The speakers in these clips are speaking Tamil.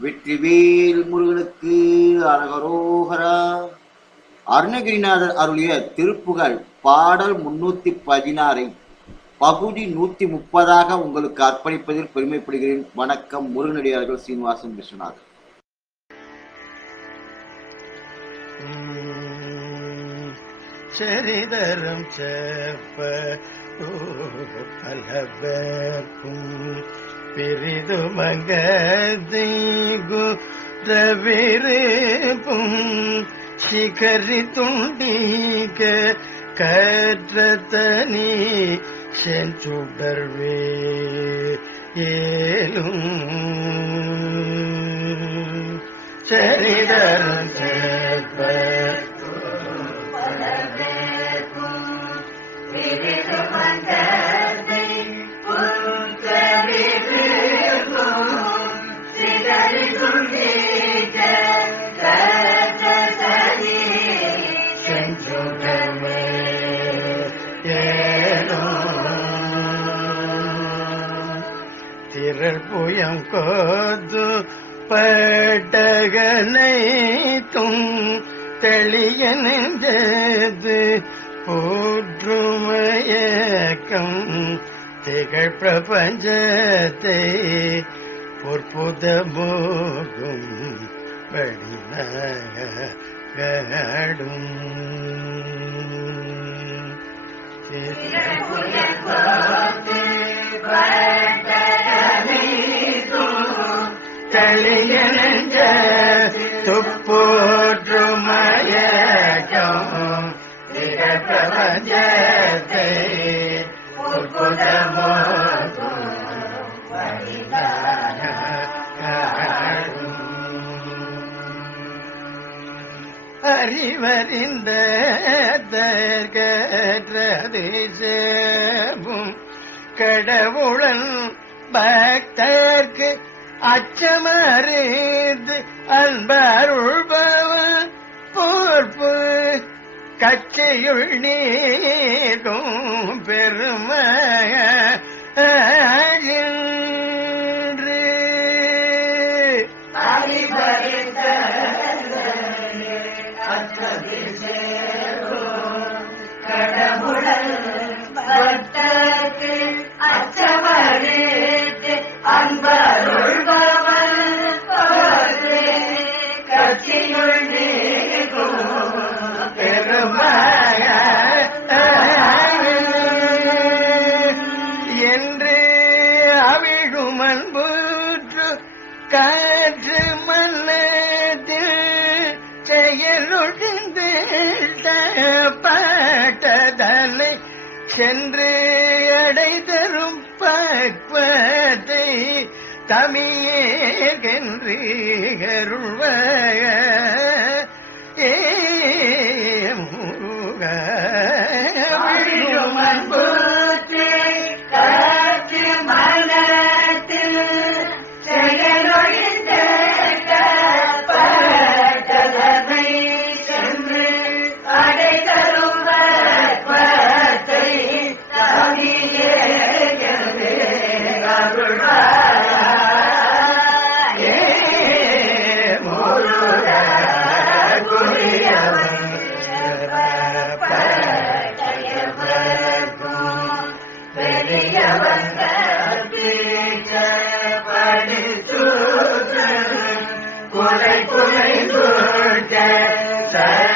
வெற்றிவேல் முருகனுக்கு அரகரோகரா அருணகிரிநாதர் அருளிய திருப்புகழ் பாடல் முன்னூத்தி பதினாறை. பகுதி நூத்தி முப்பதாக உங்களுக்கு அர்ப்பணிப்பதில் பெருமைப்படுகிறேன். வணக்கம் முருகனடியார்கள் சீனிவாசன் விஸ்வநாதன் சரிதரம் சேப்ப பிரிது மகதிகு ரவிருப்பும் சிகரி துண்டிக கற்றத்தனி செஞ்சுடர்வே ஏலும். சரிதரம் புயம் கோது பட்டகனைத்தும் தெளிய நெஞ்சது போற்றுமயக்கம் திகழ் பிரபஞ்சத்தை பொற்புத மோகும் திகழ் பிரபஞ்சத்தை அறிவறிந்த சேவும் கடவுளன் பக்தர்க்கு அச்சமறிந்து அன்பருள்பவன் பொறுப்பு கச்சையுள் நீக்கும் பெருமைய கடமுடல் அச்சமறித்து செயலுடிந்து பட்டதலை சென்று அடை தரும் பக்வத்தை தமியேகென்று அருள்வய. Sara.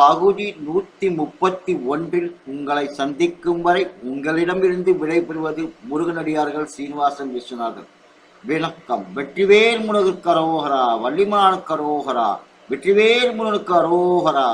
பகுதி நூற்றி முப்பத்தி ஒன்றில் உங்களை சந்திக்கும் வரை உங்களிடமிருந்து விடைபெறுவது முருகனடியார்கள் சீனிவாசன் விஸ்வநாதன் விளக்கம். வெற்றிவேல் முருகனுக்கு அரோகரா வள்ளிமலானுக்கு கரோகரா வெற்றிவேல் முருகனுக்கு அரோகரா